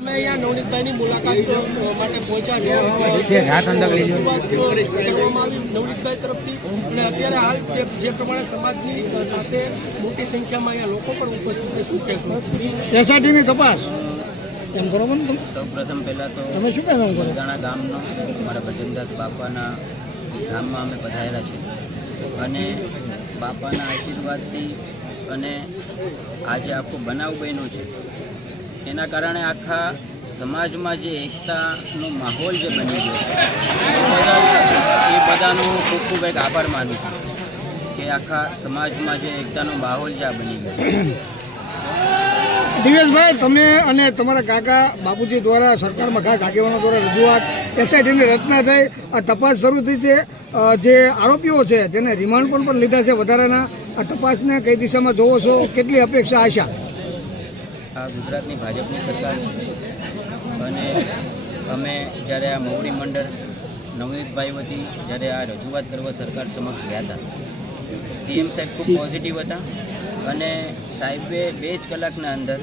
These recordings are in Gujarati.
અમે અહીંયા નવનીતભાઈની મુલાકાત માટે પહોંચ્યા છે. નવનીતભાઈ તરફથી અને અત્યારે હાલ જે પ્રમાણે સમાજની સાથે મોટી સંખ્યામાં અહીંયા લોકો પણ ઉપસ્થિત છે. શું કહેશું? એસઆઈટીની તપાસ એમ કરો ને તમે. સૌપ્રથમ પહેલાં તો તમે શું કહેવાનું કરો? ઉલતાણા ગામનો મારા ભજનદાસ બાપાના ગામમાં અમે પધારેલા છે અને બાપાના આશીર્વાદથી અને આજે આખો બનાવ બન્યો છે એના કારણે આખા સમાજમાં જે એકતાનો માહોલ જે બની ગયો છે એ બધાનો ખૂબ ખૂબ એક આભાર માનું છું કે આખા સમાજમાં જે એકતાનો માહોલ જે આ બની ગયો છે. દિવેશભાઈ, તમે અને તમારા કાકા બાપુજી દ્વારા સરકારમાં ખાસ આગેવાનો દ્વારા રજૂઆત, એસઆઈટીની રચના થઈ, આ તપાસ શરૂ થઈ છે. જે આરોપીઓ છે તેને રિમાન્ડ પણ લીધા છે વધારાના. આ તપાસને કઈ દિશામાં જોવો છો? કેટલી અપેક્ષા, આશા? આ ગુજરાતની ભાજપની સરકાર છે અને અમે જ્યારે આ મોવડી મંડળ નવનીતભાઈ વતી જ્યારે આ રજૂઆત કરવા સરકાર સમક્ષ ગયા હતા, સીએમ સાહેબ ખૂબ પોઝિટિવ હતા અને સાહેબે 2 જ કલાકના અંદર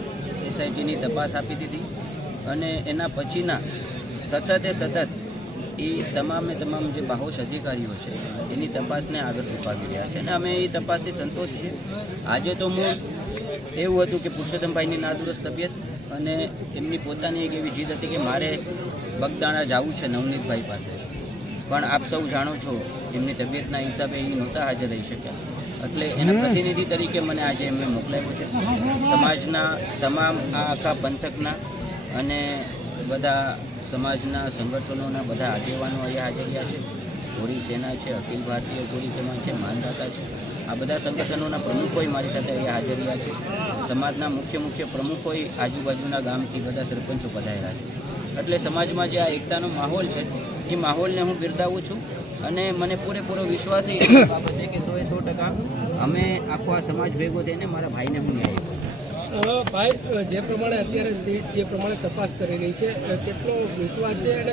એસઆઈટીની તપાસ આપી દીધી અને એના પછીના સતત એ તમામ જે બાહોશ અધિકારીઓ છે એની તપાસને આગળ ધપાવી રહ્યા છે અને અમે એ તપાસથી સંતોષ છીએ. આજે તો મૂળ એવું હતું કે પુરુષોત્તમભાઈની નાદુરસ્ત તબિયત અને એમની પોતાની એક એવી જીદ હતી કે મારે બગદાણા જવું છે નવનીતભાઈ પાસે, પણ આપ સૌ જાણો છો એમની તબિયતના હિસાબે એ નહોતા હાજર રહી શક્યા. એટલે એના પ્રતિનિધિ તરીકે મને આજે એમને મોકલાવ્યો છે. સમાજના તમામ આ આખા પંથકના અને બધા સમાજના સંગઠનોના બધા આગેવાનો અહીંયા હાજર છે. ઘોડી સેના છે, અખિલ ભારતીય ઘોડી સમાજ છે, માનદાતા છે, આ બધા સંગઠનોના પ્રમુખોય મારી સાથે અહીંયા હાજર રહ્યા છે. સમાજના મુખ્ય પ્રમુખોય આજુબાજુના ગામથી બધા સરપંચો પધારેલા છે. એટલે સમાજમાં જે આ એકતાનો માહોલ છે એ માહોલને હું બિરદાવું છું અને મને પૂરેપૂરો વિશ્વાસ એ બાબતે કે 100% અમે આખો આ સમાજ ભેગો થઈને મારા ભાઈને હું ન્યાય આપીશ. ભાઈ, જે પ્રમાણે અત્યારે સીટ જે પ્રમાણે તપાસ કરી રહી છે, કેટલો વિશ્વાસ છે અને